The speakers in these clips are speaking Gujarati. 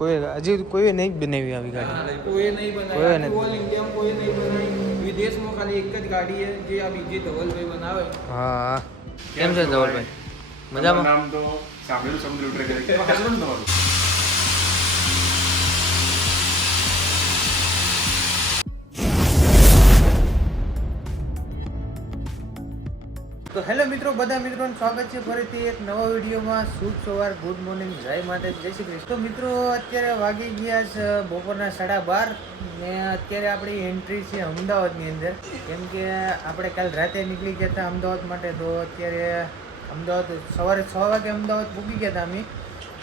કોઈ હજી કોઈ નહીં બનાવી આવી ગાડી, કોઈ નહીં બનાવી ઓલ ઇન્ડિયામાં કોઈ નહીં બનાવી. વિદેશમાં ખાલી એક જ ગાડી છે જે આ બીજી ધવલભાઈ બનાવે. હા કેમ છે ધવલભાઈ? મજામાં? નામ તો સાંભળ્યું સમુદ્ર ઉતરે કરે હસબન્ડ તમારું. તો હેલો મિત્રો, બધા મિત્રોનું સ્વાગત છે ફરીથી એક નવા વિડીયોમાં. શુભ સવાર, ગુડ મોર્નિંગ, જય માતા, જય શ્રી કૃષ્ણ. તો મિત્રો અત્યારે વાગી ગયા છે બપોરના 12:30 ને અત્યારે આપણી એન્ટ્રી છે અમદાવાદની અંદર, કેમ કે આપણે કાલ રાતે નીકળી ગયા હતા અમદાવાદ માટે. તો અત્યારે અમદાવાદ સવારે 6 વાગે અમદાવાદ પૂગી ગયા હતા અમે.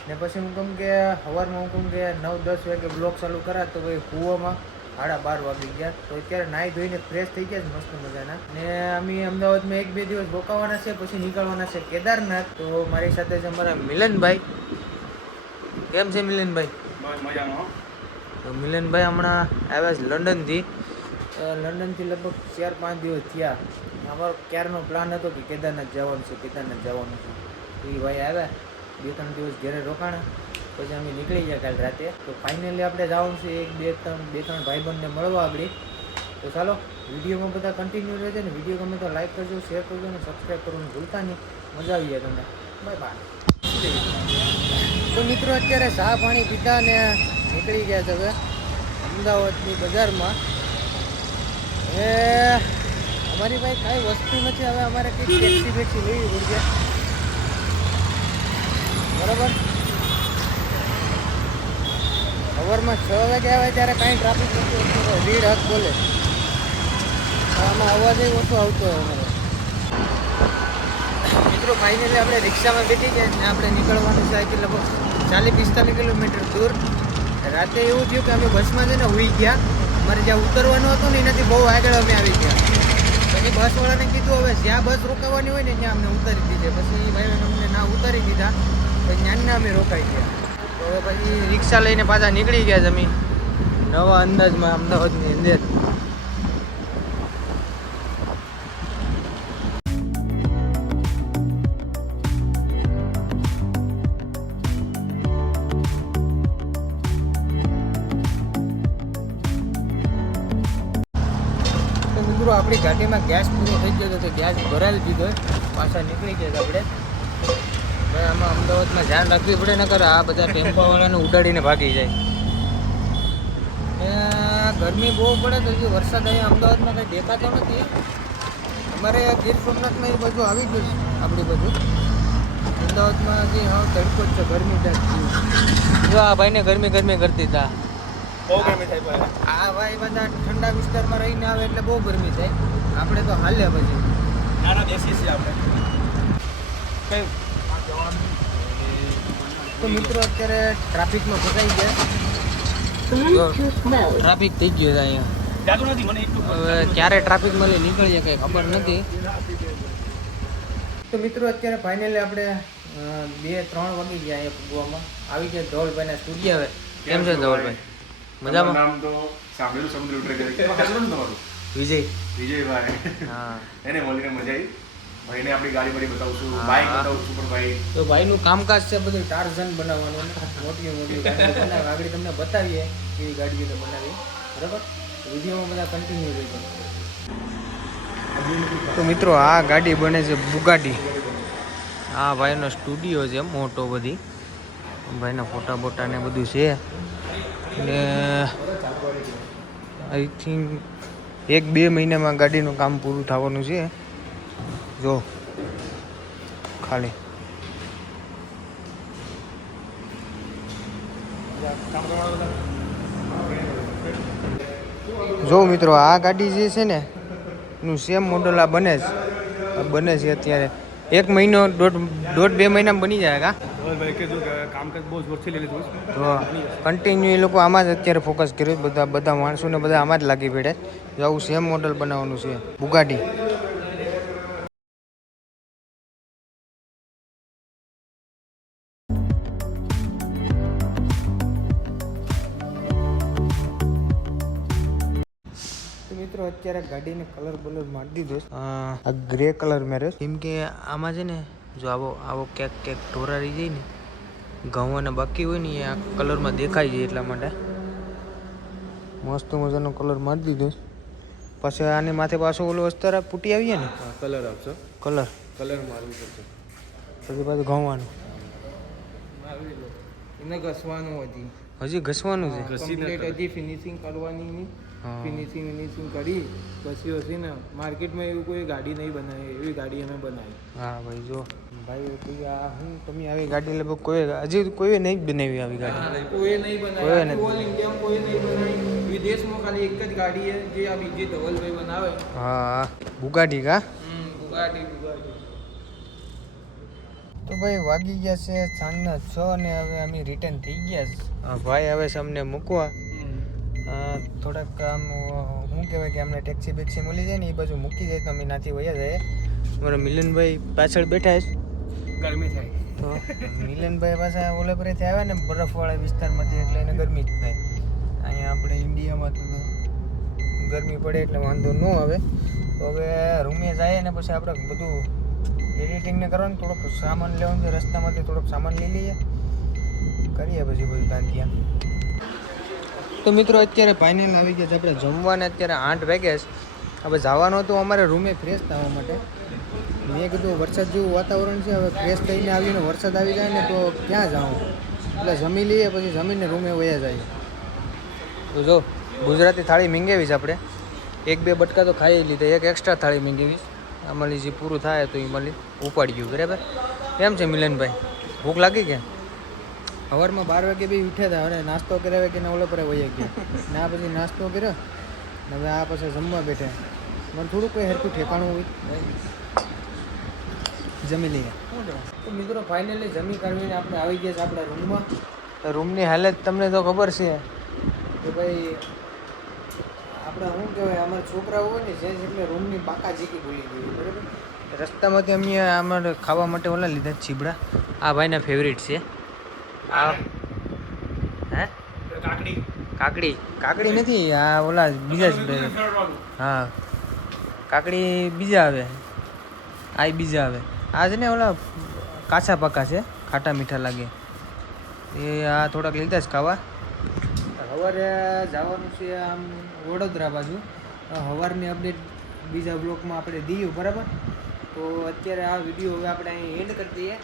ને પછી હું કહું કે સવારમાં હું કહું કે 9-10 વાગે બ્લોગ ચાલુ કરા તો ભાઈ કૂવામાં 12:30 વાગી ગયા. તો અત્યારે નાહી ધોઈને ફ્રેશ થઈ ગયા છે મસ્ત મજાના. ને અમે અમદાવાદમાં 1-2 દિવસ રોકાવાના છે, પછી નીકળવાના છે કેદારનાથ. તો મારી સાથે છે અમારા મિલનભાઈ. કેમ છે મિલનભાઈ? મજામાં. તો મિલનભાઈ હમણાં આવ્યા છે લંડનથી. લંડનથી લગભગ 4-5 દિવસ થયા. અમારો ક્યારનો પ્લાન હતો કે કેદારનાથ જવાનું છે, કેદારનાથ જવાનું છે. એ ભાઈ આવ્યા, 2-3 દિવસ ઘરે રોકાણા, પછી અમે નીકળી ગયા કાલ રાતે. તો ફાઇનલી આપણે જવાનું છે 2-3 ભાઈબંધને મળવા આગળ. તો ચાલો વિડીયોમાં બધા કન્ટિન્યુ રહેશે ને. વિડીયો ગમે તો લાઈક કરજો, શેર કરજો અને સબસ્ક્રાઈબ કરવાનું ભૂલતા નહીં. મજા આવી જાય તમને. Bye bye. તો મિત્રો અત્યારે ચા પાણી પીતા ને નીકળી ગયા છે હવે અમદાવાદની બજારમાં. એ અમારી પાસે કાંઈ વસ્તુ નથી, હવે અમારે કંઈક ટેક્સી બેક્સી લેવી પડશે, બરાબર. સવારમાં 6 વાગે આવે ત્યારે કાંઈ ટ્રાફિક નથી હોતું, ભીડ હક બોલે. આમાં અવાજ ઓછો આવતો હોય અમારે. મિત્રો ફાઇનલી આપણે રિક્ષામાં બેઠી ગયા ને આપણે નીકળવાનું છે કે લગભગ 40-45 કિલોમીટર દૂર. રાતે એવું થયું કે અમે બસમાં જઈને ઉઈ ગયા. અમારે જ્યાં ઉતરવાનું હતું ને એનાથી બહુ આગળ અમે આવી ગયા. પછી બસવાળાને કીધું હવે જ્યાં બસ રોકાવાની હોય ને ત્યાં અમને ઉતારી દીધે. પછી ભાઈ અમને ના ઉતારી દીધા, પછી ત્યાંના અમે રોકાઈ ગયા. તો હવે પછી રિક્ષા લઈને પાછા નીકળી ગયા જમીન નવા અંદાજમાં અમદાવાદની અંદર. તો મિત્રો આપણી ગાડીમાં ગેસ પૂરો થઈ ગયો તો ગેસ ભરાવી દીધો, પાછા નીકળી ગયા આપણે. ભાઈ આમાં અમદાવાદમાં ધ્યાન રાખવી પડે, નકર આ બધા ટેમ્પાવાળાને ઉડાડીને ભાગી જાય. ગરમી બહુ પડે તો હજી વરસાદ અહીંયા અમદાવાદમાં કંઈ દેખાતો નથી. અમારે ગીર સોમનાથમાં એ બાજુ આવી ગયું છે, આપણી બાજુ અમદાવાદમાં હજી હા તડકો જ છે, ગરમી થાય. જો આ ભાઈને ગરમી કરતી હતા. બહુ ગરમી થાય ભાઈ. આ ભાઈ બધા ઠંડા વિસ્તારમાં રહીને આવે એટલે બહુ ગરમી થાય. આપણે તો હાલે પછી નાના દેશી છીએ આપણે. કઈ. તો મિત્રો અત્યારે ટ્રાફિકમાં ફસાઈ ગયા. ટ્રાફિક થઈ ગયો છે અહીંયા. જાતું નથી મને એટલું. હવે ક્યારે ટ્રાફિક મળી નીકળીએ કંઈ ખબર નથી. તો મિત્રો અત્યારે ફાઇનલી આપણે 2-3 વાગી ગયા અહીંયા પૂગવામાં. આવી ગયા ધવલભાઈના સ્ટુડિયો. હવે કેમ છે ધવલભાઈ? મજામાં? નામ તો સાંભળ્યું સમુદ્ર ઉતરે કરે હસબન્ડ તમારું. વિજયભાઈ. હા એને મળીને મજા આવી. ભાઈને આપણી ગાડી બધી બતાવશું, બાઇક બતાવશું. પણ ભાઈ તો ભાઈનું કામકાજ છે બધું ટાર્ઝન બનાવવાનું, મોટી ગાડીઓ બનાવે. આગળ તમને બતાવીએ કેવી ગાડીઓ તો બનાવીએ, બરાબર. વિડીયોમાં બધા કન્ટિન્યુ રહેજો. તો મિત્રો આ ગાડી બને છે બુગાટી. આ ભાઈનો સ્ટુડિયો છે મોટો, બધી ભાઈના ફોટા બોટા ને બધું છે. ને આઈ થિંક 1-2 મહિનામાં ગાડીનું કામ પૂરું થવાનું છે. જો ખાલી જો મિત્રો આ ગાડી જે છે ને એનું સેમ મોડલ આ બને છે અત્યારે. 1 મહિનો 1.5-2 મહિનામાં બની જાય. કા ભાઈ કીધું કે કામકાજ બહુ જોરથી લઈ લીધું. તો કન્ટિન્યુ એ લોકો આમાં જ અત્યારે ફોકસ કર્યું. બધા માણસોને બધા આમાં જ લાગી પડે. જો આવું સેમ મોડલ બનાવવાનું છે બુગાટી. મિત્રો અત્યારે ગાડીને કલર મારી દીધો. આ ગ્રે કલર મેરે, કેમ કે આમાં છે ને જો આવો ક્યાંક ઢોરારી જાય ને ઘઉં અને બાકી હોય ને એ આ કલરમાં દેખાય છે એટલા માટે મસ્ત મજાનો કલર મારી દીધો. પછી આની માથે પાછું ઓલું અસ્તર પૂટી આવીએ ને કલર આપશો, કલર કલર મારવું પડશે. પછી પાછું ઘઉંવાનું મારવી લો, એને ઘસવાનું હજી ઘસવાનું છે. કમ્પ્લીટ હજી ફિનિશિંગ કરવાની નહીં. હા. ફિનિશિંગ કરી પછી હશે ને માર્કેટમાં એવું કોઈ ગાડી નહીં બનાવી, એવી ગાડી અમે બનાવી. હા ભાઈ જો ભાઈ કોઈ આ હું તમે આવી ગાડી લગભગ કોઈ હજી કોઈ નહીં જ બનાવી આવી ગાડી. કોઈ નહીં કોઈ બનાવી, નથી. ઓલ ઇન્ડિયામાં કોઈ નહીં બનાવી. વિદેશમાં ખાલી એક જ ગાડી છે જે આ બીજી ધવલભાઈ બનાવે. હા બુગાડી કા બુગાટી. તો ભાઈ વાગી ગયા છે સાંજના 6 અને હવે અમે રિટર્ન થઈ ગયા છે. ભાઈ આવે છે અમને મૂકવા. થોડાક આમ શું કહેવાય કે અમને ટેક્સી બેક્સી મળી જાય ને એ બાજુ મૂકી જાય તો અમે નાથી વયા જાય. મારા મિલનભાઈ પાછળ બેઠા છે. ગરમી થાય તો મિલનભાઈ પાછા ઓલા પરેથી આવ્યા ને બરફવાળા વિસ્તારમાંથી એટલે એને ગરમી જ થાય. અહીંયા આપણે ઇન્ડિયામાં તો ગરમી પડે એટલે વાંધો ન આવે. તો હવે રૂમે જાય ને પછી આપણે બધું એડિટિંગને કરવાનું, થોડોક સામાન લેવાનું છે રસ્તામાંથી, થોડોક સામાન લઈ લઈએ, કરીએ પછી બધું તાંતિયા. તો મિત્રો અત્યારે ફાઇનલ આવી ગયા છે આપણે જમવાને. અત્યારે 8 વાગ્યા છે. હવે જવાનું હતું અમારે રૂમે ફ્રેશ થવા માટે. મેં કીધું વરસાદ જેવું વાતાવરણ છે, હવે ફ્રેશ થઈને આવીને વરસાદ આવી જાય ને તો ક્યાં જાઉં, એટલે જમી લઈએ પછી જમીને રૂમે વયા જાય. તો જો ગુજરાતી થાળી મીંગાવી છે આપણે, 1-2 બટકા તો ખાઈ લીધા, એક એક્સ્ટ્રા થાળી મીંગાવી. અમારી જે પૂરું થાય તો એ મળી ઉપાડી ગયું. બરાબર કેમ છે મિલનભાઈ, ભૂખ લાગી કે? સવારમાં 12 વાગે બી ઉઠ્યા હતા અને નાસ્તો કરાવે કે ઓલા પર વહી ગયા ને આ પછી નાસ્તો કર્યો ને હવે આ પછી જમવા બેઠા. મને થોડું કોઈ હરખું ઠેકાણું હોય જમી લઈએ. તો મિત્રો ફાઇનલી જમી કાઢીને આપણે આવી ગયા છે આપણા રૂમમાં. રૂમની હાલત તમને તો ખબર છે કે ભાઈ આપણે શું કહેવાય અમારા છોકરાઓ હોય ને જે એટલે રૂમની બાકા જીકી ભૂલી ગઈ. બરાબર રસ્તામાંથી અમે અમારે ખાવા માટે ઓલા લીધા છીબડા. આ ભાઈના ફેવરિટ છે. આ હે કાકડી નથી, આ ઓલા બીજા જ. હા કાકડી બીજા આવે, આ બીજા આવે. આ છે ને ઓલા કાચા પાકા છે, ખાટા મીઠા લાગે એ. આ થોડાક લીધા જ ખાવા. સવારે જવાનું છે આમ વડોદરા બાજુ. સવારની અપડેટ બીજા બ્લોગમાં આપણે દઈએ. બરાબર તો અત્યારે આ વિડીયો હવે આપણે અહીં એન્ડ કરી દઈએ.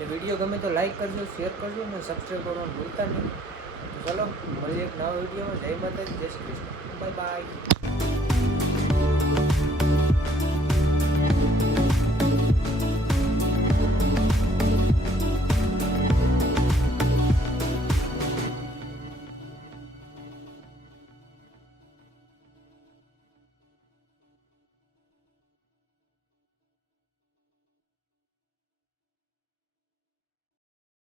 એ વિડીયો ગમે તો લાઈક કરજો, શેર કરજો અને સબસ્ક્રાઈબ કરવાનું ભૂલતા નહીં. ચલો મળીએ એક નવા વિડીયોમાં. જય માતાજી, જય શ્રી કૃષ્ણ, બાય બાય.